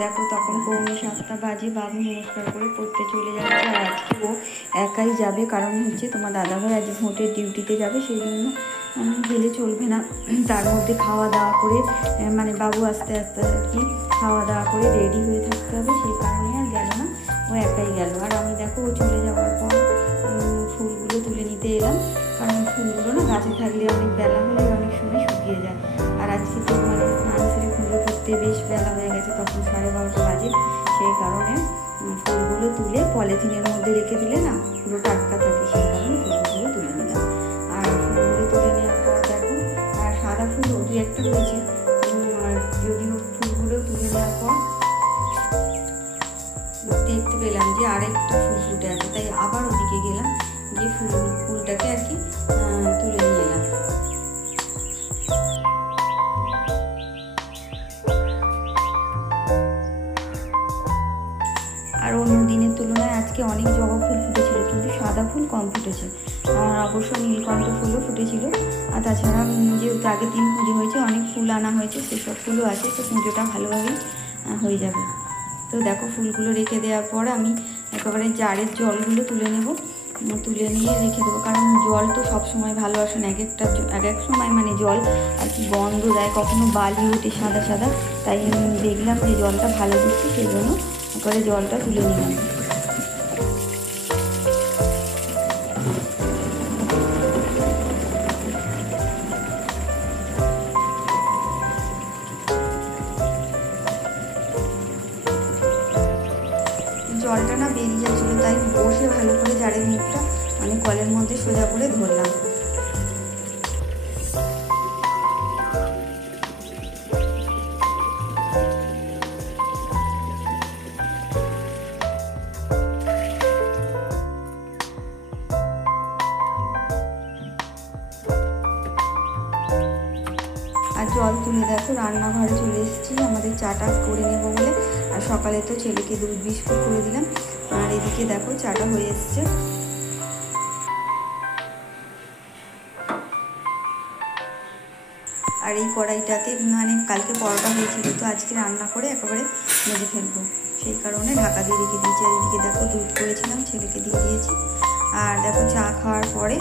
দেখো তখন পৌনে 7টা বাজে, বাবু নমস্কার করে পড়তে চলে যাচ্ছে। আর আজকে ও একাই যাবে, কারণ হচ্ছে তোমার দাদাভাই আজ ভোটের ডিউটিতে যাবে, সেই জন্য গেলে চলবে না। তার মধ্যে খাওয়া দাওয়া করে মানে বাবু আস্তে আস্তে আর কি খাওয়া দাওয়া করে রেডি হয়ে থাকতে হবে, সেই কারণে আর গেল না, ও একাই গেল। আর আমি দেখো ও চলে যাওয়ার পর ফুলগুলো তুলে নিতে এলাম, কারণ ফুলগুলো না গাছে থাকলে অনেক বেলা হলে অনেক সময় শুকিয়ে যায়। আর আজকে তো মানে স্নান সেরে পুজো করতে বেশ বেলা হয়ে গেছে, তখন 12:30 বাজে, সেই কারণে ফুলগুলো তুলে পলিথিনের মধ্যে রেখে দিলে না পুরো টাটকা থাকে, সেই কারণে ফুলগুলো তুলে নিলাম। আর ফুলগুলো তুলে নেওয়ার পর দেখো, আর সাদা ফুলও 2-1টা হয়েছে, আর যদিও ফুলগুলো তুলে নেওয়ার পর দেখতে পেলাম যে আরেকটা ফুল ফুটে আছে, তাই আবার ওদিকে গেলাম, গিয়ে ফুলটাকে আর কি তুলে নিয়ে এলাম। আর অন্য দিনের তুলনায় আজকে অনেক জবা ফুল ফুটেছিল, কিন্তু সাদা ফুল কম ফুটেছে, আর অবশ্য নীলকণ্ঠ ফুলও ফুটেছিল। আর তাছাড়া যেহেতু আগের দিন পুজো হয়েছে, অনেক ফুল আনা হয়েছে, সেসব ফুলও আছে, তো পুজোটা ভালোভাবেই হয়ে যাবে। তো দেখো ফুলগুলো রেখে দেওয়ার পর আমি একেবারে জারের জলগুলো তুলে নেব, তুলে নিয়ে রেখে দেবো, কারণ জল তো সবসময় ভালো আসে না, এক এক সময় মানে জল আর কি গন্ধ দেয়, কখনো বালি ওঠে সাদা সাদা, তাই দেখলাম যে জলটা ভালো দিচ্ছে, সেই জন্য করে জলটা তুলে নিলাম। জলটা না বেরিয়ে যাচ্ছিলো, তাই বসে ভালো করে জারের মুখটা আমি কলের মধ্যে সোজা করে ধরলাম। আর জল তুলে দেখো রান্নাঘরে চলে এসেছি আমাদের চাটা করে নেবো বলে। আর সকালে তো ছেলেকে দুধ বিস্কুট করে দিলাম, আর এদিকে দেখো চাটা হয়ে এসছে। আর এই কড়াইটাতে মানে কালকে পরোটা হয়েছিল, তো আজকে রান্না করে একেবারে মেজে ফেলবো, সেই কারণে ঢাকা দিয়ে রেখে দিয়েছি। আর এদিকে দেখো দুধ করেছিলাম, ছেলেকে দিয়ে দিয়েছি। আর দেখো চা খাওয়ার পরে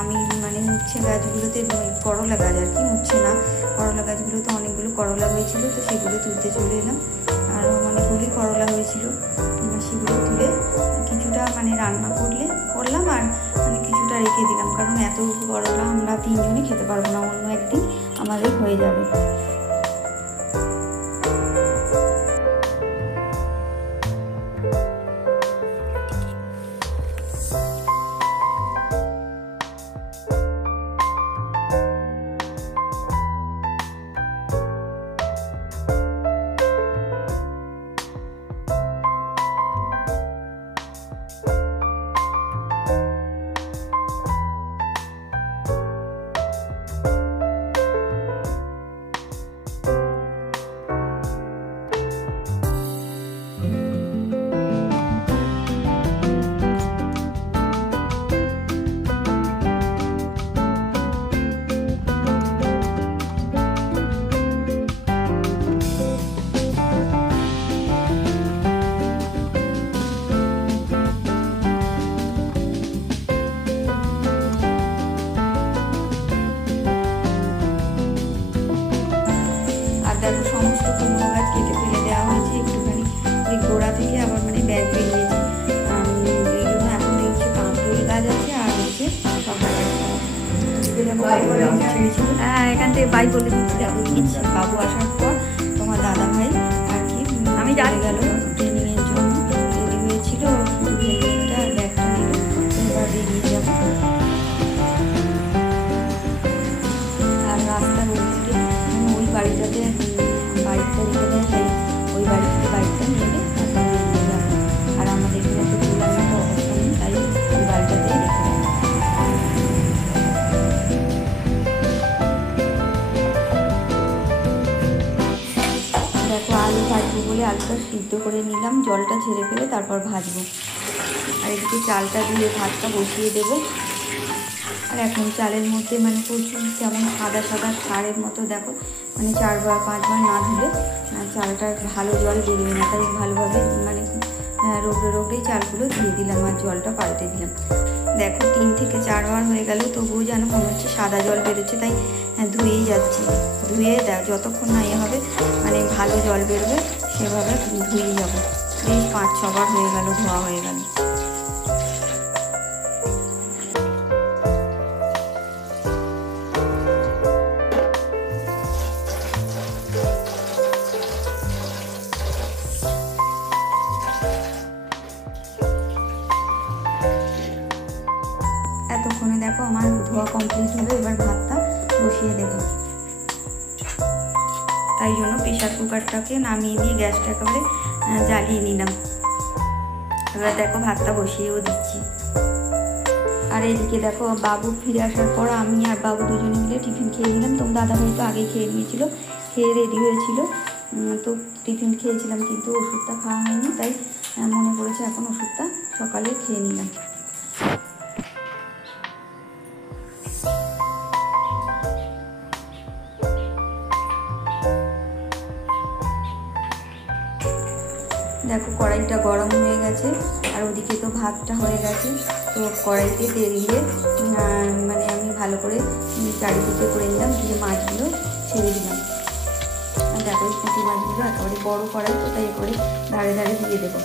আমি মানে উচ্ছে গাছগুলোতে করলা গাছ আর কি, উচ্ছে না করলা গাছগুলোতে অনেকগুলো করলা হয়েছিল, তো সেগুলো তুলতে চলে এলাম। আর অনেকগুলি করলা হয়েছিল, সেগুলো তুলে কিছুটা মানে রান্না করলাম, আর মানে কিছুটা রেখে দিলাম, কারণ এত করলা আমরা 3 জনই খেতে পারবো না, অন্য একদিন আমাদের হয়ে যাবে। দেখো সমস্ত কুমড়ো গাছ কেটে ফেলে দেওয়া হয়েছে, একটুখানি ওই গোড়া থেকে আবার মানে ব্যাগ বেরিয়েছে, এই জন্য এখন হচ্ছে কাঁকরোল গাছ আছে, আর হচ্ছে শসা গাছ। হ্যাঁ এখান থেকে বাই বলে দিচ্ছি, দেখো দিচ্ছি। বাবু আসার পর তোমার দাদা ভাই আর কি আমি চলে গেল ট্রেনিংয়ের জন্য, রেডি হয়েছিল, ব্যাগটা নিল, এবার বেরিয়ে যাবো। আর রাস্তার ওদিকে ওই বাড়িটাতে বাইকটা রেখে দেয়, তাই ওই বাড়ি থেকে বাইকটা নেবে তারপর বেরিয়ে যাবে। আর আমাদের এখানে তো খোলার মতো অবস্থা নেই, তাই ওই বাড়িটাতেই রেখে দেয়। দেখো আলু ভাজবো বলে আলুটা সিদ্ধ করে নিলাম, জলটা ঝেড়ে ফেলে তারপর ভাজবো। আর এদিকে চালটা দিয়ে ভাতটা বসিয়ে দেবো। আর এখন চালের মধ্যে মানে প্রচুর কেমন সাদা সাদা ছাড়ের মতো দেখো, মানে 4বার 5বার না ধুলে চালটা ভালো জল বেরোবে না, তাই ভালোভাবে মানে রোগড়ে রোগড়েই চালগুলো দিয়ে দিলাম আর জলটা পাল্টে দিলাম। দেখো 3 থেকে 4 বার হয়ে গেল, তবুও যেন মনে হচ্ছে সাদা জল বেরোচ্ছে, তাই ধুয়েই যাচ্ছি। ধুয়ে যতক্ষণ না হবে মানে ভালো জল বেরোবে সেভাবে ধুয়েই যাবো। এই 5-6 বার হয়ে গেল, ধোয়া হয়ে গেল। এতক্ষণে দেখো আমার ধোয়া কমপ্লিট হলো, এবার ভাতটা বসিয়ে দেব। তাই জন্য প্রেশার কুকারটাকে নামিয়ে দিয়ে গ্যাসটা একেবারে জ্বালিয়ে নিলাম। এবার দেখো ভাতটা বসিয়েও দিচ্ছি। আর এদিকে দেখো বাবু ফিরে আসার পর আমি আর বাবু দুজনে মিলে টিফিন খেয়ে নিলাম। তোমার দাদাভাই তো আগেই খেয়ে নিয়েছিল, খেয়ে রেডি হয়েছিল, তো টিফিন খেয়েছিলাম, কিন্তু ওষুধটা খাওয়া হয়নি, তাই মনে পড়েছে এখন ওষুধটা সকালে খেয়ে নিলাম। দেখো কড়াইটা গরম হয়ে গেছে, আর ওদিকে তো ভাতটা হয়ে গেছে। তো কড়াইতে তেল দিয়ে মানে আমি ভালো করে চারিদিকে করে নিলাম, দিয়ে মাছগুলো ছেড়ে দিলাম। আর দেখো পুঁটি মাছগুলো একেবারে বড়ো কড়াই, তো তাই করে ধারে ধারে দিয়ে দেবো।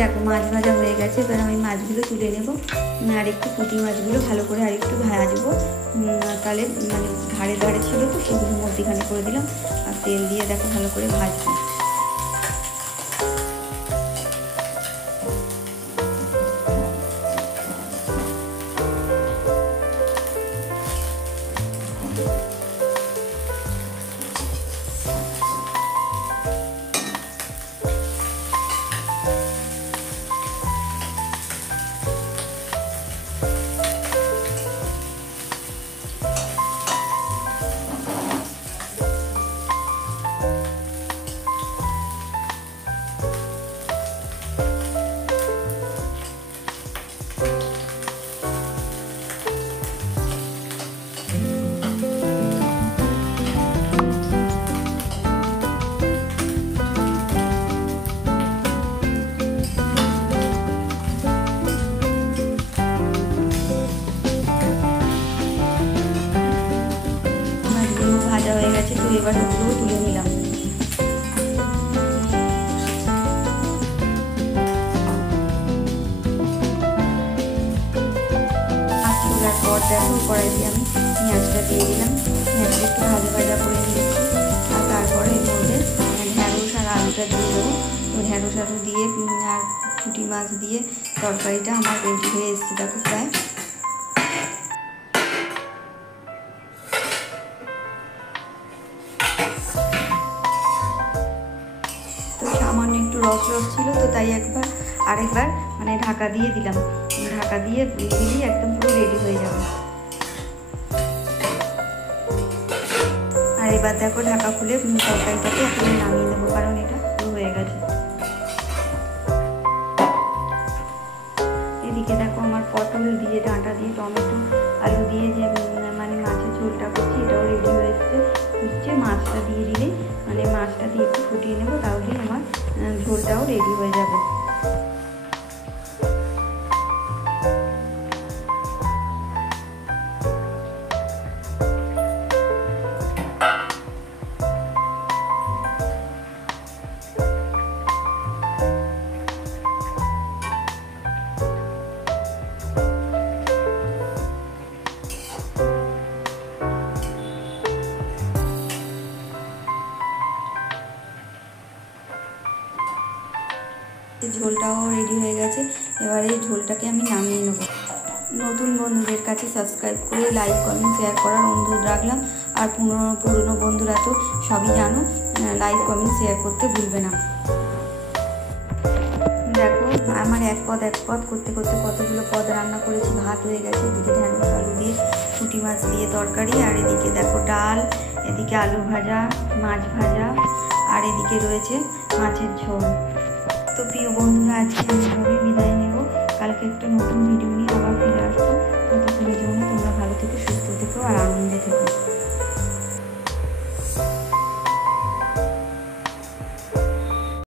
দেখো মাছ ভাজা হয়ে গেছে, এবার আমি মাছগুলো তুলে নেব, আর একটু পুঁটি মাছগুলো ভালো করে আর একটু ভাজবো। তাহলে মানে ধারে ধারে ছিল তো সেগুলো মধ্যিখানে করে দিলাম, আর তেল দিয়ে দেখো ভালো করে ভাজবো। ভাজা হয়ে গেছে, তো এবার ওগুলো তুলে নিলাম। তোলার পর দেখো কড়াইতে আমি পেঁয়াজটা দিয়ে দিলাম, পেঁয়াজটা একটু ভাজা ভাজা করে নিয়েছি। আর তারপরে এর মধ্যে ঢ্যাঁড়স আর আলুটা দিয়ে দেবো। তো ঢ্যাঁড়স আলু দিয়ে আর পুঁটি মাছ দিয়ে তরকারিটা আমার রেডি হয়ে এসছে দেখো প্রায়। সামান্য একটু রস ছিল, তো তাই আরেকবার মানে ঢাকা দিয়ে দিলাম। ঢাকা দিয়ে দিলেই একদম পুরো রেডি হয়ে যাবে। আর এবার দেখো ঢাকা খুলে তরকারিটাকে একেবারে নামিয়ে দেবো, কারণ এটা পুরো হয়ে গেছে। এদিকে দেখো আমার পটল দিয়ে, ডাঁটা দিয়ে, টমেটো, আলু দিয়ে যে মানে মাছের ঝোলটা করছি এটাও রেডি হয়ে এসছে। হচ্ছে মাছটা দিয়ে দিলেই মানে মাছটা দিয়ে একটু ফুটিয়ে নেবো, তাহলেই আমার ঝোলটাও রেডি হয়ে যাবে। ঝোলটাও রেডি হয়ে গেছে। এবার এই ঝোলটাকে আমি নামিয়ে নেব। নতুন বন্ধুদের কাছে সাবস্ক্রাইব করে লাইক কমেন্ট শেয়ার করার অনুরোধ রাখলাম। আর পুরনো বন্ধুরা তো সবই জানো, লাইক কমেন্ট শেয়ার করতে ভুলবে না। দেখো আমার এক পদ করতে করতে কতগুলো পদ রান্না করেছি। ভাত হয়ে গেছে, এদিকে ঢ্যাঁড়স আলু দিয়ে পুঁটি মাছ দিয়ে তরকারি, আর এদিকে দেখো ডাল, এদিকে আলু ভাজা, মাছ ভাজা, আর এদিকে রয়েছে মাছের ঝোল। তো প্রিয় বন্ধুরা, আজকে আমি এভাবেই বিদায় নেব। কালকে একটা নতুন ভিডিও নিয়ে